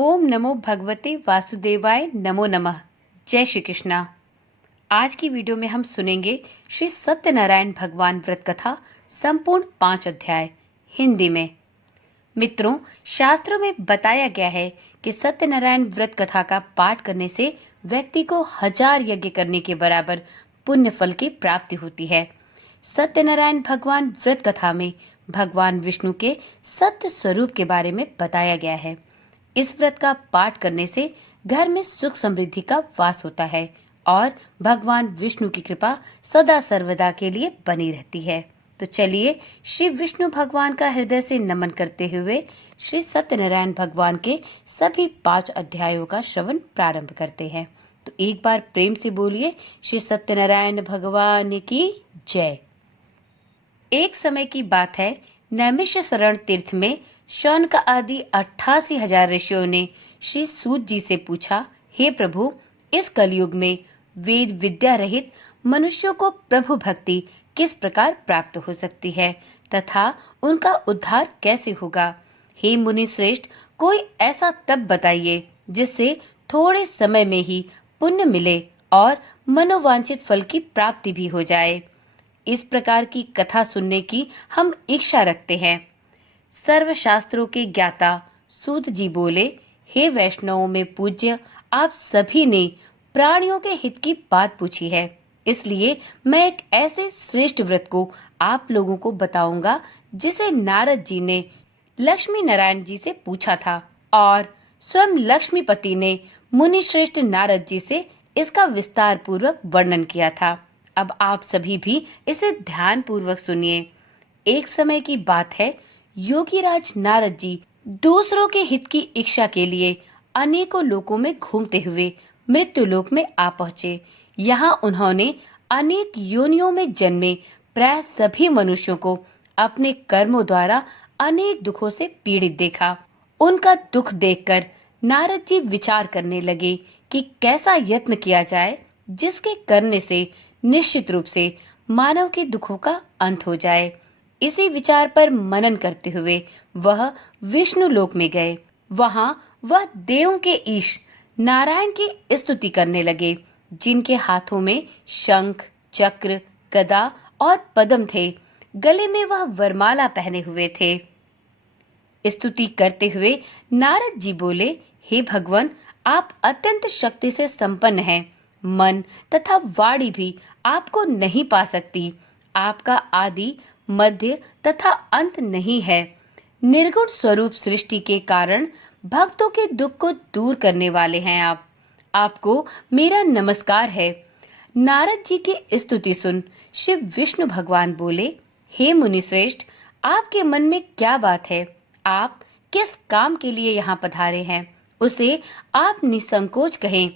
ओम नमो भगवते वासुदेवाय नमो नमः। जय श्री कृष्णा। आज की वीडियो में हम सुनेंगे श्री सत्यनारायण भगवान व्रत कथा संपूर्ण 5 अध्याय हिंदी में। मित्रों, शास्त्रों में बताया गया है कि सत्यनारायण व्रत कथा का पाठ करने से व्यक्ति को 1000 यज्ञ करने के बराबर पुण्य फल की प्राप्ति होती है। सत्यनारायण भगवान व्रत कथा में भगवान विष्णु के सत्य स्वरूप के बारे में बताया गया है। इस व्रत का पाठ करने से घर में सुख समृद्धि का वास होता है और भगवान विष्णु की कृपा सदा सर्वदा के लिए बनी रहती है। तो चलिए श्री विष्णु भगवान का हृदय से नमन करते हुए श्री सत्यनारायण भगवान के सभी 5 अध्यायों का श्रवण प्रारंभ करते हैं। तो एक बार प्रेम से बोलिए, श्री सत्यनारायण भगवान की जय। एक समय की बात है, नैमिषारण्य तीर्थ में शौनक आदि 88,000 ऋषियों ने श्री सूत जी से पूछा, हे प्रभु, इस कलयुग में वेद विद्या रहित मनुष्यों को प्रभु भक्ति किस प्रकार प्राप्त हो सकती है तथा उनका उद्धार कैसे होगा? हे मुनि श्रेष्ठ, कोई ऐसा तप बताइए जिससे थोड़े समय में ही पुण्य मिले और मनोवांछित फल की प्राप्ति भी हो जाए। इस प्रकार की कथा सुनने की हम इच्छा रखते हैं। सर्वशास्त्रों के ज्ञाता सूत जी बोले, हे वैष्णवों में पूज्य, आप सभी ने प्राणियों के हित की बात पूछी है, इसलिए मैं एक ऐसे श्रेष्ठ व्रत को आप लोगों को बताऊंगा जिसे नारद जी ने लक्ष्मी नारायण जी से पूछा था और स्वयं लक्ष्मीपति ने मुनि श्रेष्ठ नारद जी से इसका विस्तार पूर्वक वर्णन किया था। अब आप सभी भी इसे ध्यान पूर्वक सुनिए। एक समय की बात है, योगीराज नारद जी दूसरों के हित की इच्छा के लिए अनेकों लोकों में घूमते हुए मृत्यु लोक में आ पहुंचे। यहाँ उन्होंने अनेक योनियों में जन्मे प्राय सभी मनुष्यों को अपने कर्मों द्वारा अनेक दुखों से पीड़ित देखा। उनका दुख देखकर नारद जी विचार करने लगे कि कैसा यत्न किया जाए जिसके करने से निश्चित रूप से मानव के दुखों का अंत हो जाए। इसी विचार पर मनन करते हुए वह विष्णु लोक में गए। वहां वह देवों के ईश नारायण की स्तुति करने लगे, जिनके हाथों में शंख, चक्र, गदा और पद्म थे। गले में वह वरमाला पहने हुए थे। स्तुति करते हुए नारद जी बोले, हे भगवान, आप अत्यंत शक्ति से संपन्न हैं। मन तथा वाणी भी आपको नहीं पा सकती। आपका आदि, मध्य तथा अंत नहीं है। निर्गुण स्वरूप सृष्टि के कारण भक्तों के दुख को दूर करने वाले हैं आप। आपको मेरा नमस्कार है। नारद जी की स्तुति सुन शिव विष्णु भगवान बोले, हे मुनि श्रेष्ठ, आपके मन में क्या बात है? आप किस काम के लिए यहाँ पधारे हैं, उसे आप निसंकोच कहें।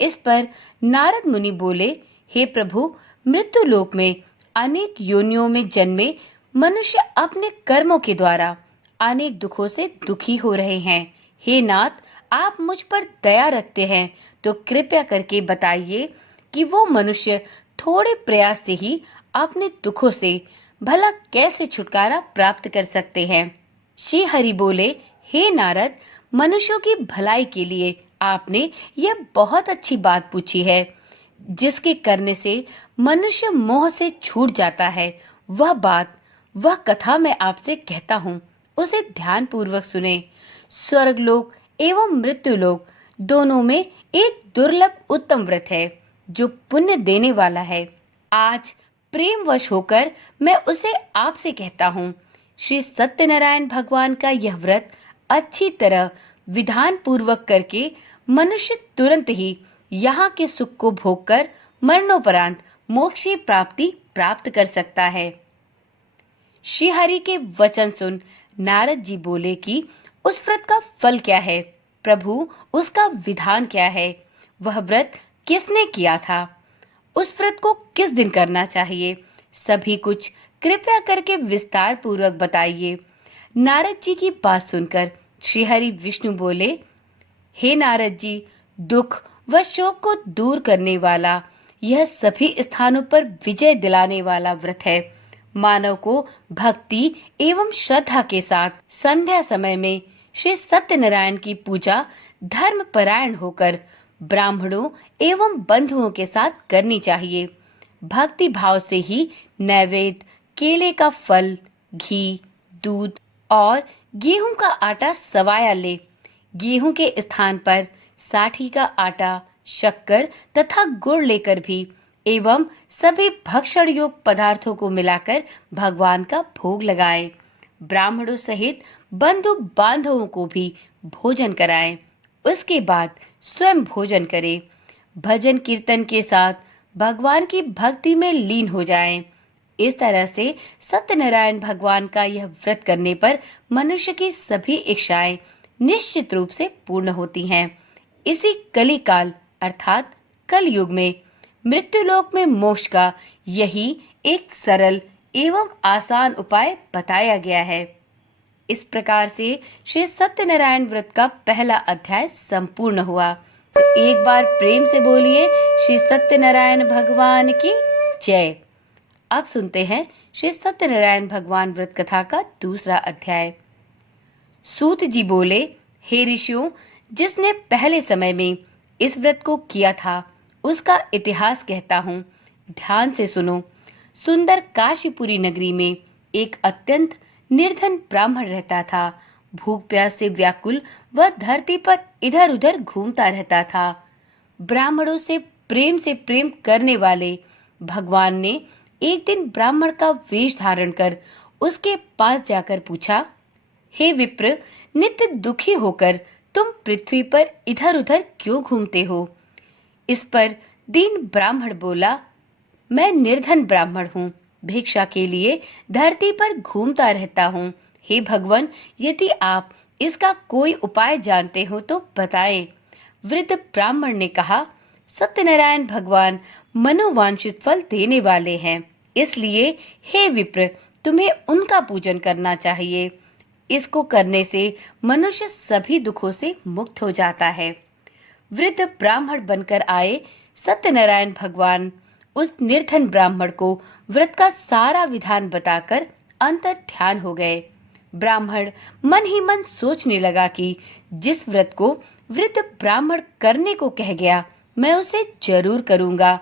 इस पर नारद मुनि बोले, हे प्रभु, मृत्यु लोक में अनेक योनियों में जन्मे मनुष्य अपने कर्मों के द्वारा अनेक दुखों से दुखी हो रहे हैं। हे नाथ, आप मुझ पर दया रखते हैं तो कृपया करके बताइए कि वो मनुष्य थोड़े प्रयास से ही अपने दुखों से भला कैसे छुटकारा प्राप्त कर सकते हैं। श्री हरि बोले, हे नारद, मनुष्यों की भलाई के लिए आपने यह बहुत अच्छी बात पूछी है। जिसके करने से मनुष्य मोह से छूट जाता है, वह कथा मैं आपसे कहता हूँ, उसे ध्यान पूर्वक सुने। स्वर्गलोक एवं मृत्युलोक दोनों में एक दुर्लभ उत्तम व्रत है जो पुण्य देने वाला है। आज प्रेमवश होकर मैं उसे आपसे कहता हूँ। श्री सत्यनारायण भगवान का यह व्रत अच्छी तरह विधान पूर्वक करके मनुष्य तुरंत ही यहाँ के सुख को भोगकर मरणोपरांत मोक्ष की प्राप्ति प्राप्त कर सकता है। श्री हरि के वचन सुन नारद जी बोले कि उस व्रत का फल क्या है प्रभु, उसका विधान क्या है, वह व्रत किसने किया था, उस व्रत को किस दिन करना चाहिए, सभी कुछ कृपया करके विस्तार पूर्वक बताइए। नारद जी की बात सुनकर श्री हरि विष्णु बोले, हे नारद जी, दुख व शोक को दूर करने वाला, यह सभी स्थानों पर विजय दिलाने वाला व्रत है। मानव को भक्ति एवं श्रद्धा के साथ संध्या समय में श्री सत्यनारायण की पूजा धर्मपरायण होकर ब्राह्मणों एवं बंधुओं के साथ करनी चाहिए। भक्ति भाव से ही नैवेद्य, केले का फल, घी, दूध और गेहूं का आटा सवाया ले। गेहूं के स्थान पर साठी का आटा, शक्कर तथा गुड़ लेकर भी एवं सभी भक्षण योग्य पदार्थों को मिलाकर भगवान का भोग लगाएं। ब्राह्मणों सहित बंधु बांधवों को भी भोजन कराएं। उसके बाद स्वयं भोजन करें। भजन कीर्तन के साथ भगवान की भक्ति में लीन हो जाएं। इस तरह से सत्यनारायण भगवान का यह व्रत करने पर मनुष्य की सभी इच्छाएं निश्चित रूप से पूर्ण होती हैं। इसी कली काल अर्थात कल युग में मृत्युलोक में मोक्ष का यही एक सरल एवं आसान उपाय बताया गया है। इस प्रकार से श्री सत्यनारायण व्रत का पहला अध्याय संपूर्ण हुआ। तो एक बार प्रेम से बोलिए श्री सत्यनारायण भगवान की जय। अब सुनते हैं श्री सत्यनारायण भगवान व्रत कथा का दूसरा अध्याय। सूत जी बोले, हे ऋषियों, जिसने पहले समय में इस व्रत को किया था उसका इतिहास कहता हूँ, ध्यान से सुनो। सुंदर काशीपुरी नगरी में एक अत्यंत निर्धन ब्राह्मण रहता था। भूख प्यास से व्याकुल वह धरती पर इधर उधर घूमता रहता था। ब्राह्मणों से प्रेम करने वाले भगवान ने एक दिन ब्राह्मण का वेश धारण कर उसके पास जाकर पूछा, हे विप्र, नित्य दुखी होकर तुम पृथ्वी पर इधर उधर क्यों घूमते हो? इस पर दीन ब्राह्मण बोला, मैं निर्धन ब्राह्मण हूँ, भिक्षा के लिए धरती पर घूमता रहता हूँ। हे भगवान, यदि आप इसका कोई उपाय जानते हो तो बताएं। वृद्ध ब्राह्मण ने कहा, सत्यनारायण भगवान मनोवांछित फल देने वाले हैं, इसलिए हे विप्र, तुम्हें उनका पूजन करना चाहिए। इसको करने से मनुष्य सभी दुखों से मुक्त हो जाता है। वृद्ध ब्राह्मण बनकर आए सत्यनारायण भगवान उस निर्धन ब्राह्मण को व्रत का सारा विधान बताकर अंतर ध्यान हो गए। ब्राह्मण मन ही मन सोचने लगा कि जिस व्रत को वृद्ध ब्राह्मण करने को कह गया, मैं उसे जरूर करूंगा।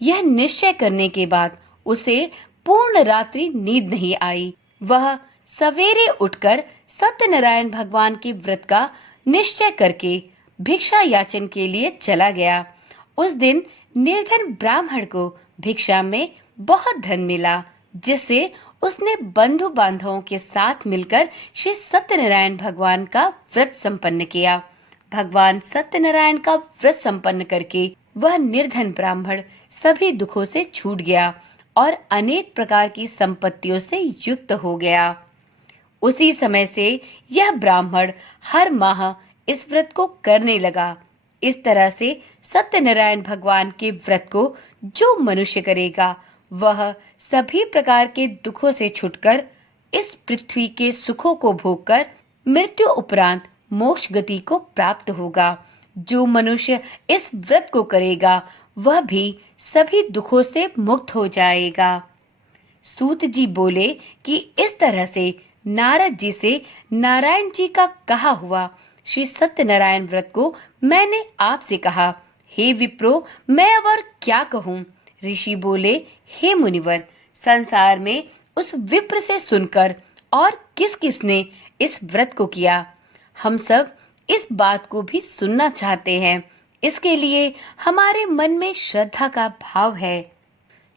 यह निश्चय करने के बाद उसे पूर्ण रात्रि नींद नहीं आई। वह सवेरे उठकर सत्यनारायण भगवान के व्रत का निश्चय करके भिक्षा याचन के लिए चला गया। उस दिन निर्धन ब्राह्मण को भिक्षा में बहुत धन मिला, जिससे उसने बंधु बांधवों के साथ मिलकर श्री सत्यनारायण भगवान का व्रत संपन्न किया। भगवान सत्यनारायण का व्रत संपन्न करके वह निर्धन ब्राह्मण सभी दुखों से छूट गया और अनेक प्रकार की संपत्तियों से युक्त हो गया। उसी समय से यह ब्राह्मण हर माह इस व्रत को करने लगा। इस तरह से सत्यनारायण भगवान के व्रत को जो मनुष्य करेगा, वह सभी प्रकार के दुखों से छुटकर इस पृथ्वी के सुखों को भोगकर मृत्यु उपरांत मोक्ष गति को प्राप्त होगा। जो मनुष्य इस व्रत को करेगा, वह भी सभी दुखों से मुक्त हो जाएगा। सूत जी बोले कि इस तरह से नारद जी से नारायण जी का कहा हुआ श्री सत्यनारायण व्रत को मैंने आपसे कहा। हे विप्रो, मैं अब और क्या कहूँ? ऋषि बोले, हे मुनिवर, संसार में उस विप्र से सुनकर और किस किसने इस व्रत को किया, हम सब इस बात को भी सुनना चाहते हैं। इसके लिए हमारे मन में श्रद्धा का भाव है।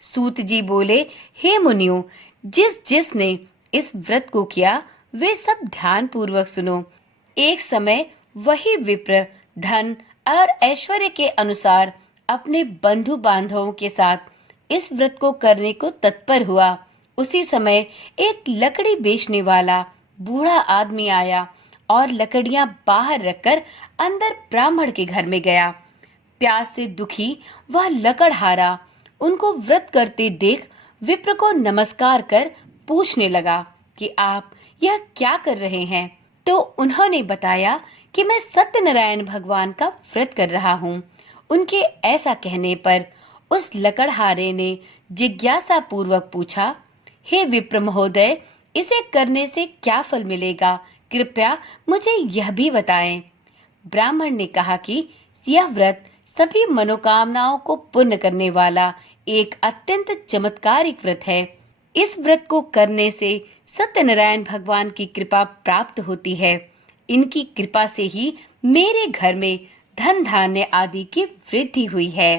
सूत जी बोले, हे मुनियों, जिसने इस व्रत को किया, वे सब ध्यान पूर्वक सुनो। एक समय वही विप्र धन और ऐश्वर्य के अनुसार अपने बंधु बांधवों के साथ इस व्रत को करने को तत्पर हुआ। उसी समय एक लकड़ी बेचने वाला बूढ़ा आदमी आया और लकड़ियां बाहर रखकर अंदर ब्राह्मण के घर में गया। प्यास से दुखी वह लकड़हारा उनको व्रत करते देख विप्र को नमस्कार कर पूछने लगा कि आप यह क्या कर रहे हैं? तो उन्होंने बताया कि मैं सत्यनारायण भगवान का व्रत कर रहा हूँ। उनके ऐसा कहने पर उस लकड़हारे ने जिज्ञासा पूर्वक पूछा, हे विप्र महोदय, इसे करने से क्या फल मिलेगा, कृपया मुझे यह भी बताएं। ब्राह्मण ने कहा कि यह व्रत सभी मनोकामनाओं को पूर्ण करने वाला एक अत्यंत चमत्कारिक व्रत है। इस व्रत को करने से सत्यनारायण भगवान की कृपा प्राप्त होती है। इनकी कृपा से ही मेरे घर में धन धान्य आदि की वृद्धि हुई है।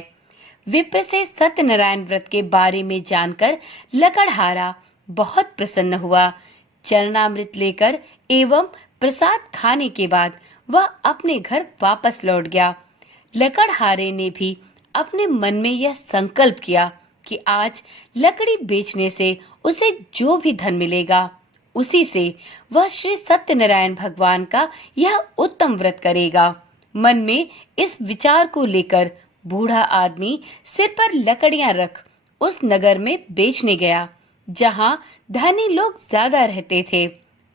विप्र से सत्यनारायण व्रत के बारे में जानकर लकड़हारा बहुत प्रसन्न हुआ। चरणामृत लेकर एवं प्रसाद खाने के बाद वह अपने घर वापस लौट गया। लकड़हारे ने भी अपने मन में यह संकल्प किया कि आज लकड़ी बेचने से उसे जो भी धन मिलेगा उसी से वह श्री सत्यनारायण भगवान का यह उत्तम व्रत करेगा। मन में इस विचार को लेकर बूढ़ा आदमी सिर पर लकड़ियां रख उस नगर में बेचने गया जहां धनी लोग ज्यादा रहते थे।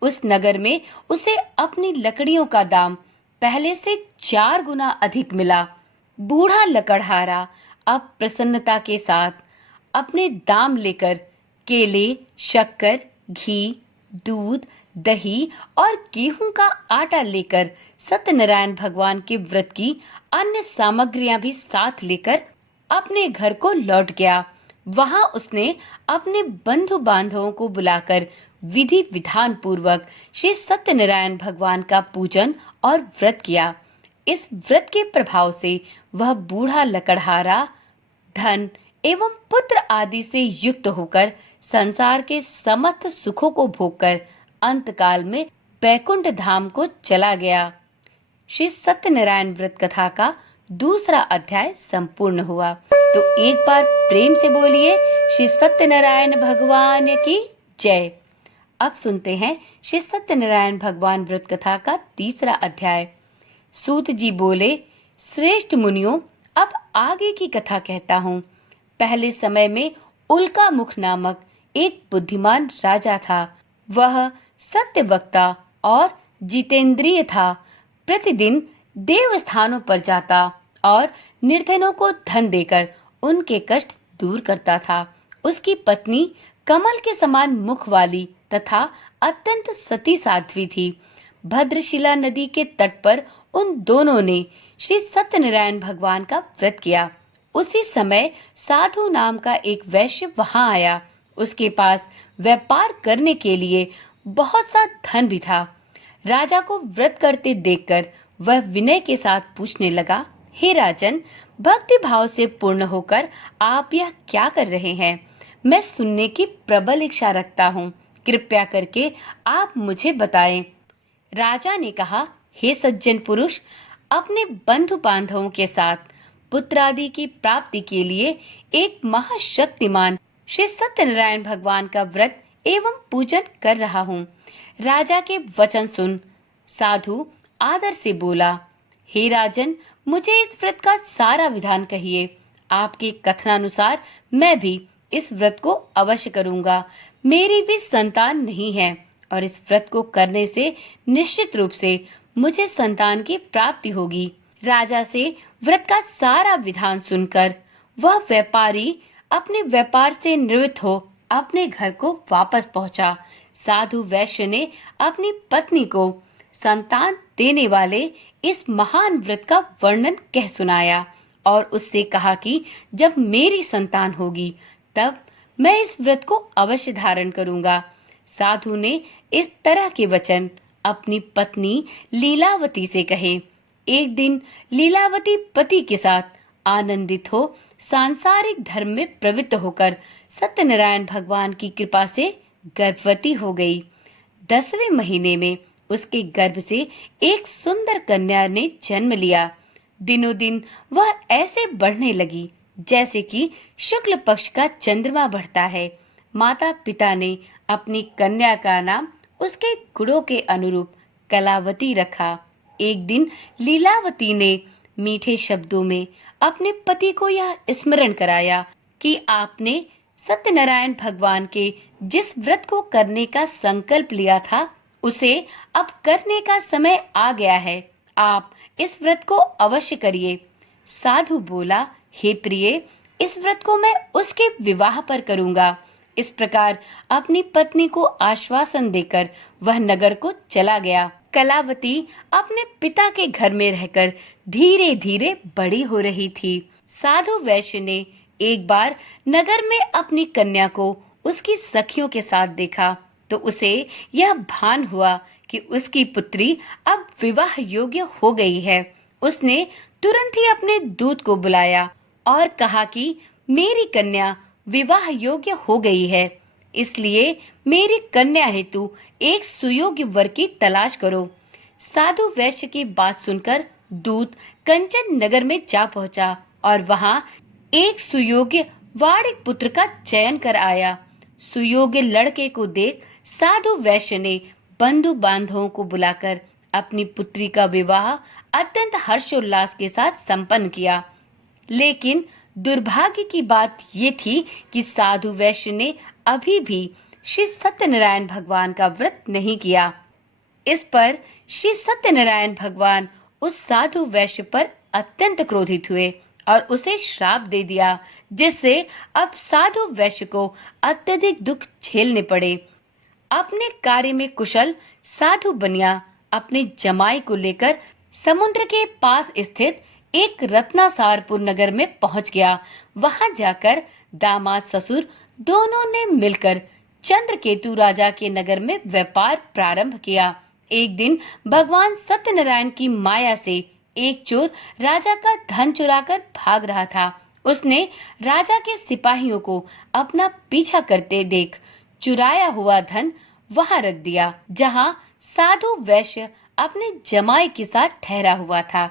उस नगर में उसे अपनी लकड़ियों का दाम पहले से 4 गुना अधिक मिला। बूढ़ा लकड़हारा अब प्रसन्नता के साथ अपने दाम लेकर केले, शक्कर, घी, दूध, दही और गेहूं का आटा लेकर सत्यनारायण भगवान के व्रत की अन्य सामग्रियां भी साथ लेकर अपने घर को लौट गया। वहां उसने अपने बंधु बांधवों को बुलाकर विधि विधान पूर्वक श्री सत्यनारायण भगवान का पूजन और व्रत किया। इस व्रत के प्रभाव से वह बूढ़ा लकड़हारा धन एवं पुत्र आदि से युक्त होकर संसार के समस्त सुखों को भोगकर अंतकाल में बैकुंठ धाम को चला गया। श्री सत्यनारायण व्रत कथा का दूसरा अध्याय संपूर्ण हुआ। तो एक बार प्रेम से बोलिए श्री सत्यनारायण भगवान की जय। अब सुनते हैं श्री सत्यनारायण भगवान व्रत कथा का तीसरा अध्याय। सूत जी बोले, श्रेष्ठ मुनियों, अब आगे की कथा कहता हूँ। पहले समय में उल्का मुख नामक एक बुद्धिमान राजा था। वह सत्यवक्ता और जितेंद्रिय था। प्रतिदिन देव स्थानों पर जाता और निर्धनों को धन देकर उनके कष्ट दूर करता था। उसकी पत्नी कमल के समान मुख वाली तथा अत्यंत सती साध्वी थी। भद्रशिला नदी के तट पर उन दोनों ने श्री सत्यनारायण भगवान का व्रत किया। उसी समय साधु नाम का एक वैश्य वहां आया। उसके पास व्यापार करने के लिए बहुत सा धन भी था। राजा को व्रत करते देखकर वह विनय के साथ पूछने लगा, हे राजन, भक्ति भाव से पूर्ण होकर आप यह क्या कर रहे हैं? मैं सुनने की प्रबल इच्छा रखता हूँ। कृपया करके आप मुझे बताएं। राजा ने कहा, हे सज्जन पुरुष, अपने बंधु बांधवों के साथ पुत्र आदि की प्राप्ति के लिए एक महाशक्तिमान श्री सत्यनारायण भगवान का व्रत एवं पूजन कर रहा हूँ। राजा के वचन सुन साधु आदर से बोला, हे राजन, मुझे इस व्रत का सारा विधान कहिए। आपके कथनानुसार मैं भी इस व्रत को अवश्य करूंगा। मेरी भी संतान नहीं है और इस व्रत को करने से निश्चित रूप से मुझे संतान की प्राप्ति होगी। राजा से व्रत का सारा विधान सुनकर वह व्यापारी अपने व्यापार से निवृत्त हो अपने घर को वापस पहुंचा। साधु वैश्य ने अपनी पत्नी को संतान देने वाले इस महान व्रत का वर्णन कह सुनाया और उससे कहा कि जब मेरी संतान होगी तब मैं इस व्रत को अवश्य धारण करूंगा। साधु ने इस तरह के वचन अपनी पत्नी लीलावती से कहे। एक दिन लीलावती पति के साथ आनंदित हो सांसारिक धर्म में प्रवृत्त होकर सत्यनारायण भगवान की कृपा से गर्भवती हो गई। 10वें महीने में उसके गर्भ से एक सुंदर कन्या ने जन्म लिया। दिनों दिन वह ऐसे बढ़ने लगी जैसे कि शुक्ल पक्ष का चंद्रमा बढ़ता है। माता पिता ने अपनी कन्या का नाम उसके गुणों के अनुरूप कलावती रखा। एक दिन लीलावती ने मीठे शब्दों में अपने पति को यह स्मरण कराया कि आपने सत्यनारायण भगवान के जिस व्रत को करने का संकल्प लिया था उसे अब करने का समय आ गया है। आप इस व्रत को अवश्य करिए। साधु बोला, हे प्रिय, इस व्रत को मैं उसके विवाह पर करूंगा। इस प्रकार अपनी पत्नी को आश्वासन देकर वह नगर को चला गया। कलावती अपने पिता के घर में रहकर धीरे धीरे बड़ी हो रही थी। साधु वैश्य ने एक बार नगर में अपनी कन्या को उसकी सखियों के साथ देखा तो उसे यह भान हुआ कि उसकी पुत्री अब विवाह योग्य हो गई है। उसने तुरंत ही अपने दूत को बुलाया और कहा कि मेरी कन्या विवाह योग्य हो गई है, इसलिए मेरी कन्या हेतु एक सुयोग्य वर की तलाश करो। साधु वैश्य की बात सुनकर दूत कंचन नगर में जा पहुंचा और वहां एक सुयोग्य वाणिक पुत्र का चयन कर आया। सुयोग्य लड़के को देख साधु वैश्य ने बंधु बांधवों को बुलाकर अपनी पुत्री का विवाह अत्यंत हर्षोल्लास के साथ संपन्न किया। लेकिन दुर्भाग्य की बात ये थी कि साधु वैश्य ने अभी भी श्री सत्यनारायण भगवान का व्रत नहीं किया। इस पर श्री सत्यनारायण भगवान उस साधु वैश्य पर अत्यंत क्रोधित हुए और उसे श्राप दे दिया, जिससे अब साधु वैश्य को अत्यधिक दुख झेलने पड़े। अपने कार्य में कुशल साधु बनिया अपने जमाई को लेकर समुद्र के पास स्थित एक रत्नासारपुर नगर में पहुंच गया। वहां जाकर दामाद ससुर दोनों ने मिलकर चंद्रकेतु राजा के नगर में व्यापार प्रारंभ किया। एक दिन भगवान सत्यनारायण की माया से एक चोर राजा का धन चुराकर भाग रहा था। उसने राजा के सिपाहियों को अपना पीछा करते देख चुराया हुआ धन वहां रख दिया, जहां साधु वैश्य अपने जमाई के साथ ठहरा हुआ था।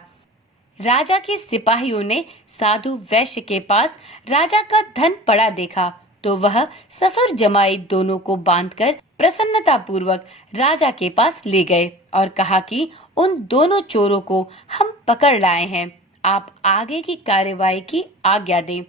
राजा के सिपाहियों ने साधु वैश्य के पास राजा का धन पड़ा देखा तो वह ससुर जमाई दोनों को बांधकर प्रसन्नता पूर्वक राजा के पास ले गए और कहा कि उन दोनों चोरों को हम पकड़ लाए हैं, आप आगे की कार्यवाही की आज्ञा दें।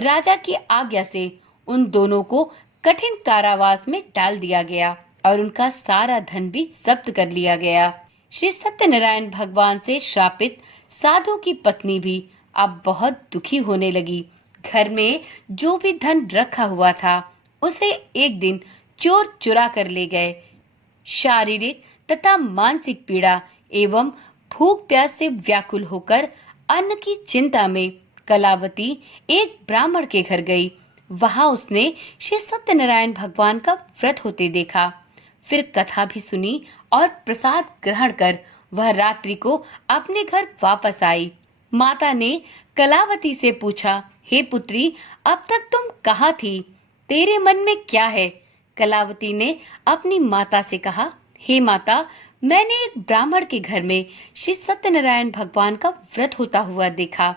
राजा की आज्ञा से उन दोनों को कठिन कारावास में डाल दिया गया और उनका सारा धन भी जब्त कर लिया गया। श्री सत्यनारायण भगवान से श्रापित साधु की पत्नी भी अब बहुत दुखी होने लगी। घर में जो भी धन रखा हुआ था उसे एक दिन चोर चुरा कर ले गए। शारीरिक तथा मानसिक पीड़ा एवं भूख प्यास से व्याकुल होकर अन्न की चिंता में कलावती एक ब्राह्मण के घर गई। वहां उसने श्री सत्यनारायण भगवान का व्रत होते देखा। फिर कथा भी सुनी और प्रसाद ग्रहण कर वह रात्रि को अपने घर वापस आई। माता ने कलावती से पूछा, हे पुत्री, अब तक तुम कहाँ थी? तेरे मन में क्या है? कलावती ने अपनी माता से कहा, हे माता, मैंने एक ब्राह्मण के घर में श्री सत्यनारायण भगवान का व्रत होता हुआ देखा।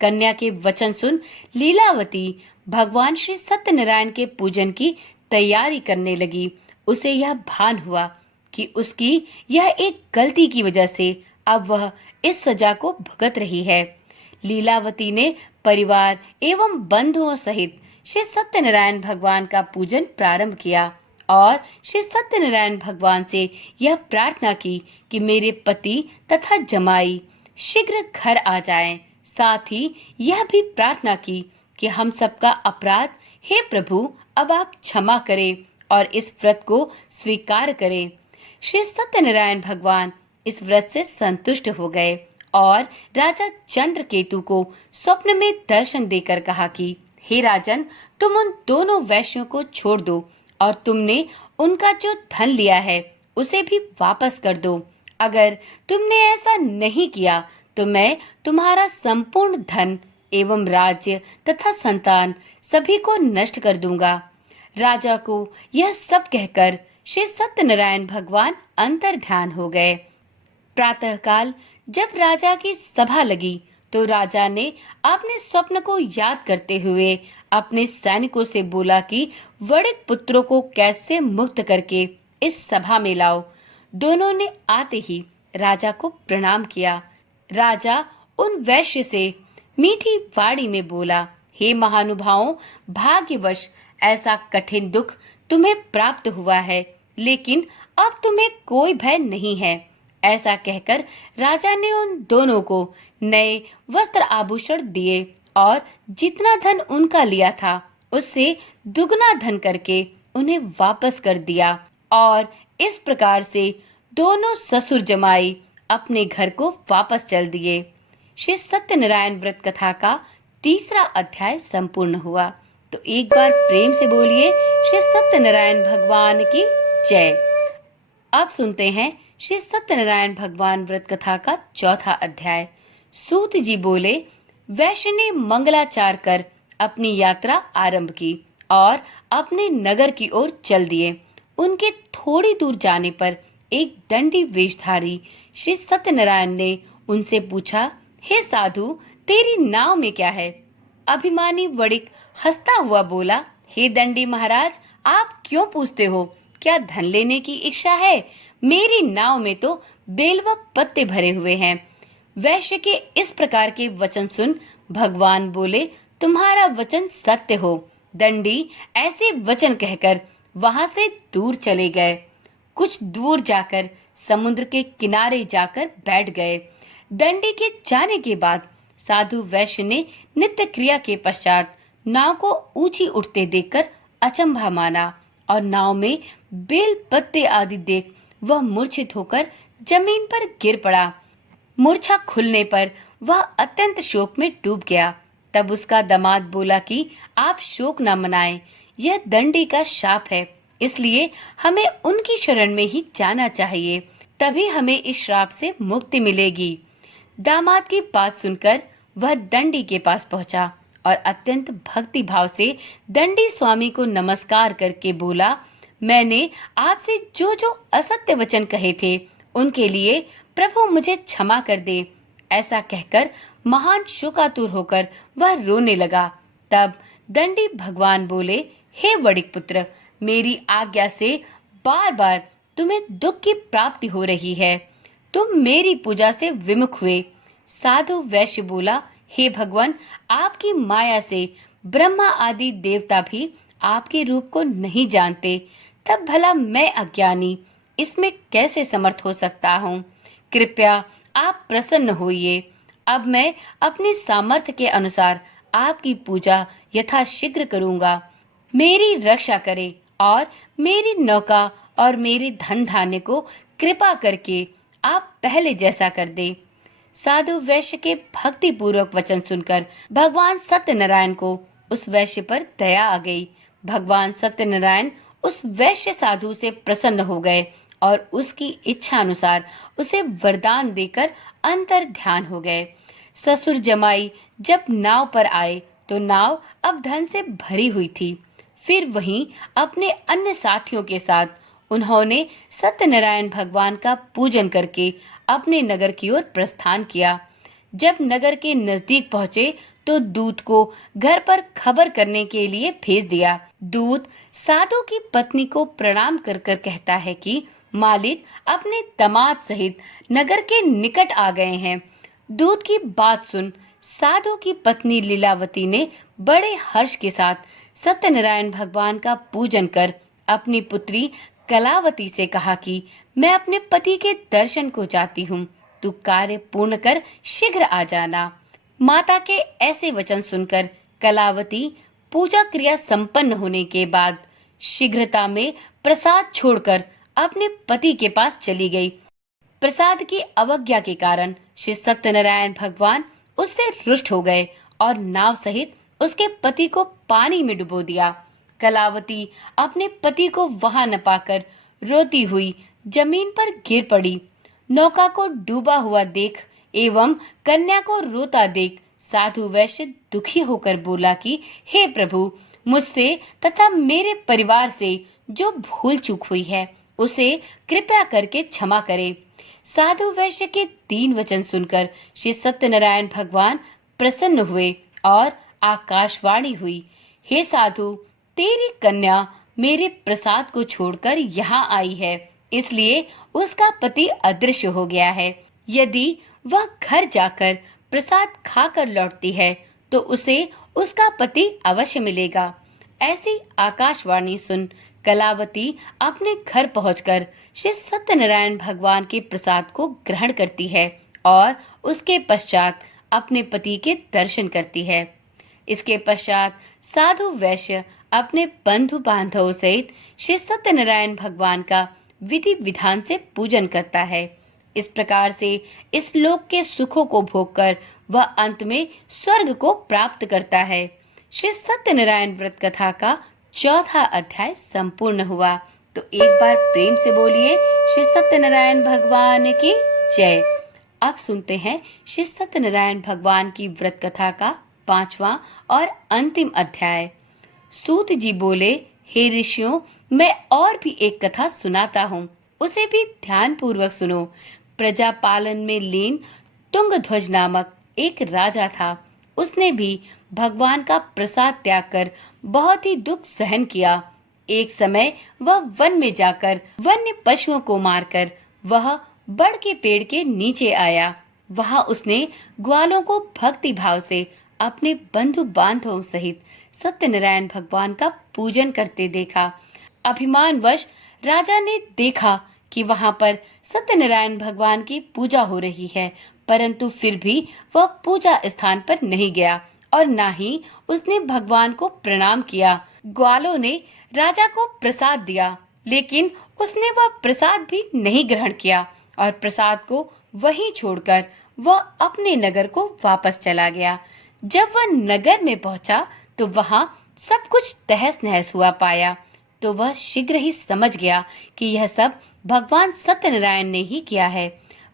कन्या के वचन सुन लीलावती भगवान श्री सत्यनारायण के पूजन की तैयारी करने लगी। उसे यह भान हुआ कि उसकी यह एक गलती की वजह से अब वह इस सजा को भुगत रही है। लीलावती ने परिवार एवं बंधुओं सहित श्री सत्यनारायण भगवान का पूजन प्रारंभ किया और श्री सत्यनारायण भगवान से यह प्रार्थना की कि मेरे पति तथा जमाई शीघ्र घर आ जाएं। साथ ही यह भी प्रार्थना की कि हम सबका अपराध हे प्रभु अब आप क्षमा करें और इस व्रत को स्वीकार करें। श्री सत्यनारायण भगवान इस व्रत से संतुष्ट हो गए और राजा चंद्रकेतु को स्वप्न में दर्शन देकर कहा कि हे राजन, तुम उन दोनों वैश्यों को छोड़ दो और तुमने उनका जो धन लिया है उसे भी वापस कर दो। अगर तुमने ऐसा नहीं किया तो मैं तुम्हारा संपूर्ण धन एवं राज्य तथा संतान सभी को नष्ट कर दूंगा। राजा को यह सब कहकर श्री सत्यनारायण भगवान अंतर ध्यान हो गए। प्रातःकाल जब राजा की सभा लगी तो राजा ने अपने स्वप्न को याद करते हुए अपने सैनिकों से बोला कि वणिक पुत्रों को कैसे मुक्त करके इस सभा में लाओ। दोनों ने आते ही राजा को प्रणाम किया। राजा उन वैश्य से मीठी वाणी में बोला, हे महानुभावों, भाग्यवश ऐसा कठिन दुख तुम्हें प्राप्त हुआ है, लेकिन अब तुम्हें कोई भय नहीं है। ऐसा कहकर राजा ने उन दोनों को नए वस्त्र आभूषण दिए और जितना धन उनका लिया था उससे दुगना धन करके उन्हें वापस कर दिया और इस प्रकार से दोनों ससुर जमाई अपने घर को वापस चल दिए। श्री सत्यनारायण व्रत कथा का तीसरा अध्याय संपूर्ण हुआ। तो एक बार प्रेम से बोलिए श्री सत्यनारायण भगवान की जय। अब सुनते हैं श्री सत्यनारायण भगवान व्रत कथा का चौथा अध्याय। सूत जी बोले, वैश्य ने मंगलाचार कर अपनी यात्रा आरंभ की और अपने नगर की ओर चल दिए। उनके थोड़ी दूर जाने पर एक दंडी वेशधारी श्री सत्यनारायण ने उनसे पूछा, हे साधु, तेरी नाव में क्या है? अभिमानी वणिक हंसता हुआ बोला, हे दंडी महाराज, आप क्यों पूछते हो? क्या धन लेने की इच्छा है? मेरी नाव में तो बेल व पत्ते भरे हुए हैं। वैश्य के इस प्रकार के वचन सुन भगवान बोले, तुम्हारा वचन सत्य हो। दंडी ऐसे वचन कहकर वहां से दूर चले गए। कुछ दूर जाकर समुद्र के किनारे जाकर बैठ गए। दंडी के जाने के बाद साधु वैश्य ने नित्य क्रिया के पश्चात नाव को ऊंची उठते देखकर अचंभा माना और नाव में बेल पत्ते आदि देख वह मूर्छित होकर जमीन पर गिर पड़ा। मूर्छा खुलने पर वह अत्यंत शोक में डूब गया। तब उसका दामाद बोला कि आप शोक न मनाएं, यह दंडी का शाप है, इसलिए हमें उनकी शरण में ही जाना चाहिए, तभी हमें इस श्राप से मुक्ति मिलेगी। दामाद की बात सुनकर वह दंडी के पास पहुंचा और अत्यंत भक्ति भाव से दंडी स्वामी को नमस्कार करके बोला, मैंने आपसे जो जो असत्य वचन कहे थे उनके लिए प्रभु मुझे क्षमा कर दे। ऐसा कहकर महान शोकातुर होकर वह रोने लगा। तब दंडी भगवान बोले, हे वणिक पुत्र, मेरी आज्ञा से बार बार तुम्हें दुख की प्राप्ति हो रही है। तुम मेरी पूजा से विमुख हुए। साधु वैश्य बोला, हे भगवान, आपकी माया से ब्रह्मा आदि देवता भी आपके रूप को नहीं जानते, तब भला मैं अज्ञानी इसमें कैसे समर्थ हो सकता हूँ? कृपया आप प्रसन्न होइए। अब मैं अपने सामर्थ्य के अनुसार आपकी पूजा यथाशीघ्र करूंगा। मेरी रक्षा करे और मेरी नौका और मेरे धन धान्य को कृपा करके आप पहले जैसा कर दे। साधु वैश्य के भक्ति पूर्वक वचन सुनकर भगवान सत्यनारायण को उस वैश्य पर दया आ गई। भगवान सत्यनारायण उस वैश्य साधु से प्रसन्न हो गए और उसकी इच्छा अनुसार उसे वरदान देकर अंतर ध्यान हो गए। ससुर जमाई जब नाव पर आए तो नाव अब धन से भरी हुई थी। फिर वहीं अपने अन्य साथियों के साथ उन्होंने सत्यनारायण भगवान का पूजन करके अपने नगर की ओर प्रस्थान किया। जब नगर के नजदीक पहुंचे तो दूत को घर पर खबर करने के लिए भेज दिया। दूत साधु की पत्नी को प्रणाम कर कर कहता है कि मालिक अपने दामाद सहित नगर के निकट आ गए हैं। दूत की बात सुन साधु की पत्नी लीलावती ने बड़े हर्ष के साथ सत्यनारायण भगवान का पूजन कर अपनी पुत्री कलावती से कहा कि मैं अपने पति के दर्शन को चाहती हूँ, तू कार्य पूर्ण कर शीघ्र आ जाना। माता के ऐसे वचन सुनकर कलावती पूजा क्रिया संपन्न होने के बाद शीघ्रता में प्रसाद छोड़कर अपने पति के पास चली गई। प्रसाद की अवज्ञा के कारण श्री सत्यनारायण भगवान उससे रुष्ट हो गए और नाव सहित उसके पति को पानी में डुबो दिया। कलावती अपने पति को वहां न पाकर रोती हुई जमीन पर गिर पड़ी। नौका को डूबा हुआ देख एवं कन्या को रोता देख साधु वैश्य दुखी होकर बोला कि हे प्रभु, मुझसे तथा मेरे परिवार से जो भूल चूक हुई है उसे कृपया करके क्षमा करे। साधु वैश्य के 3 वचन सुनकर श्री सत्यनारायण भगवान प्रसन्न हुए और आकाशवाणी हुई, हे साधु, तेरी कन्या मेरे प्रसाद को छोड़कर यहाँ आई है, इसलिए उसका पति अदृश्य हो गया है। यदि वह घर जाकर प्रसाद खाकर लौटती है तो उसे उसका पति अवश्य मिलेगा। ऐसी आकाशवाणी सुन कलावती अपने घर पहुंचकर श्री सत्यनारायण भगवान के प्रसाद को ग्रहण करती है और उसके पश्चात अपने पति के दर्शन करती है। इसके पश्चात साधु वैश्य अपने बंधु बांधवों सहित श्री सत्यनारायण भगवान का विधि विधान से पूजन करता है। इस प्रकार से इस लोक के सुखों को भोगकर वह अंत में स्वर्ग को प्राप्त करता है। श्री सत्यनारायण व्रत कथा का 4था अध्याय संपूर्ण हुआ। तो एक बार प्रेम से बोलिए श्री सत्यनारायण भगवान की जय। अब सुनते हैं श्री सत्यनारायण भगवान की व्रत कथा का 5वां और अंतिम अध्याय। सूत जी बोले, हे ऋषियों, मैं और भी एक कथा सुनाता हूँ, उसे भी ध्यान पूर्वक सुनो। प्रजा पालन में लीन तुंगध्वज नामक एक राजा था। उसने भी भगवान का प्रसाद त्याग कर बहुत ही दुख सहन किया। एक समय वह वन में जाकर वन्य पशुओं को मारकर वह बड़ के पेड़ के नीचे आया। वहां उसने ग्वालों को भक्ति भाव से अपने बंधु बांधवों सहित सत्यनारायण भगवान का पूजन करते देखा। अभिमानवश राजा ने देखा कि वहां पर सत्यनारायण भगवान की पूजा हो रही है, परंतु फिर भी वह पूजा स्थान पर नहीं गया और ना ही उसने भगवान को प्रणाम किया। ग्वालों ने राजा को प्रसाद दिया, लेकिन उसने वह प्रसाद भी नहीं ग्रहण किया और प्रसाद को वहीं छोड़कर वह अपने नगर को वापस चला गया। जब वह नगर में पहुंचा तो वहां सब कुछ तहस नहस हुआ पाया। तो वह शीघ्र ही समझ गया कि यह सब भगवान सत्यनारायण ने ही किया है।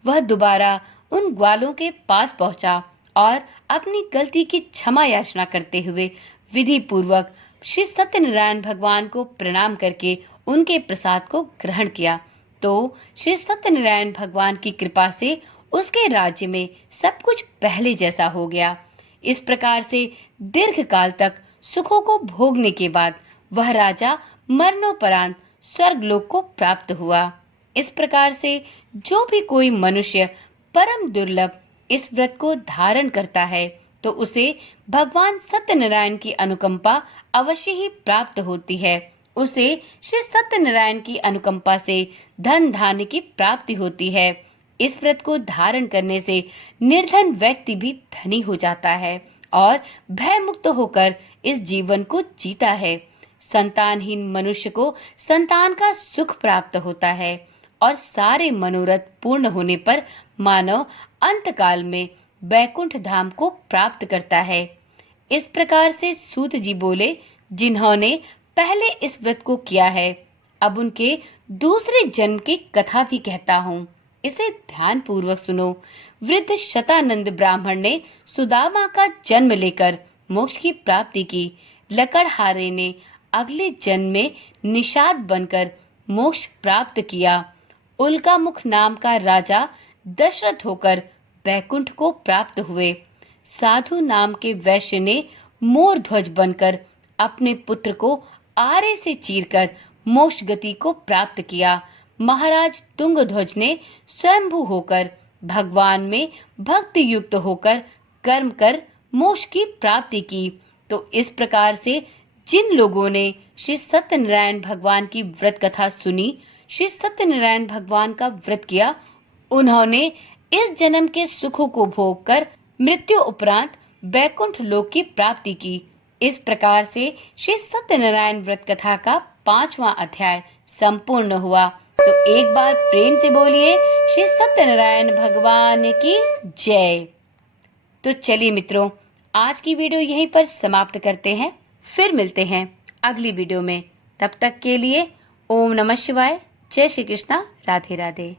वह दोबारा उन ग्वालों के पास पहुंचा और अपनी गलती की क्षमा याचना करते हुए विधि पूर्वक श्री सत्यनारायण भगवान को प्रणाम करके उनके प्रसाद को ग्रहण किया। तो श्री सत्यनारायण भगवान की कृपा से उसके राज्य में सब कुछ पहले जैसा हो गया। इस प्रकार से दीर्घ काल तक सुखों को भोगने के बाद वह राजा मरणोपरांत स्वर्गलोक को प्राप्त हुआ। इस प्रकार से जो भी कोई मनुष्य परम दुर्लभ इस व्रत को धारण करता है तो उसे भगवान सत्यनारायण की अनुकंपा अवश्य ही प्राप्त होती है। उसे श्री सत्यनारायण की अनुकंपा से धन धान्य की प्राप्ति होती है। इस व्रत को धारण करने से निर्धन व्यक्ति भी धनी हो जाता है और भय मुक्त होकर इस जीवन को जीता है। संतानहीन मनुष्य को संतान का सुख प्राप्त होता है और सारे मनोरथ पूर्ण होने पर मानव अंतकाल में बैकुंठ धाम को प्राप्त करता है। इस प्रकार से सूत जी बोले, जिन्होंने पहले इस व्रत को किया है, अब उनके दूसरे जन्म की कथा भी कहता हूँ, इसे ध्यान पूर्वक सुनो। वृद्ध शतानंद ब्राह्मण ने सुदामा का जन्म लेकर मोक्ष की प्राप्ति की। लकड़हारे ने अगले जन्म में निषाद बनकर मोक्ष प्राप्त किया। उल्कामुख नाम का राजा दशरथ होकर बैकुंठ को प्राप्त हुए। साधु नाम के वैश्य ने मोर ध्वज बनकर अपने पुत्र को आरे से चीरकर मोक्ष गति को प्राप्त किया। महाराज तुंगध्वज ने स्वयंभू होकर भगवान में भक्ति युक्त होकर कर्म कर मोक्ष की प्राप्ति की। तो इस प्रकार से जिन लोगों ने श्री सत्यनारायण भगवान की व्रत कथा सुनी, श्री सत्यनारायण भगवान का व्रत किया, उन्होंने इस जन्म के सुखों को भोग कर मृत्यु उपरांत बैकुंठ लोक की प्राप्ति की। इस प्रकार से श्री सत्यनारायण व्रत कथा का 5वां अध्याय संपूर्ण हुआ। तो एक बार प्रेम से बोलिए श्री सत्यनारायण भगवान की जय। तो चलिए मित्रों, आज की वीडियो यहीं पर समाप्त करते हैं। फिर मिलते हैं अगली वीडियो में। तब तक के लिए ओम नमः शिवाय, जय श्री कृष्णा, राधे राधे।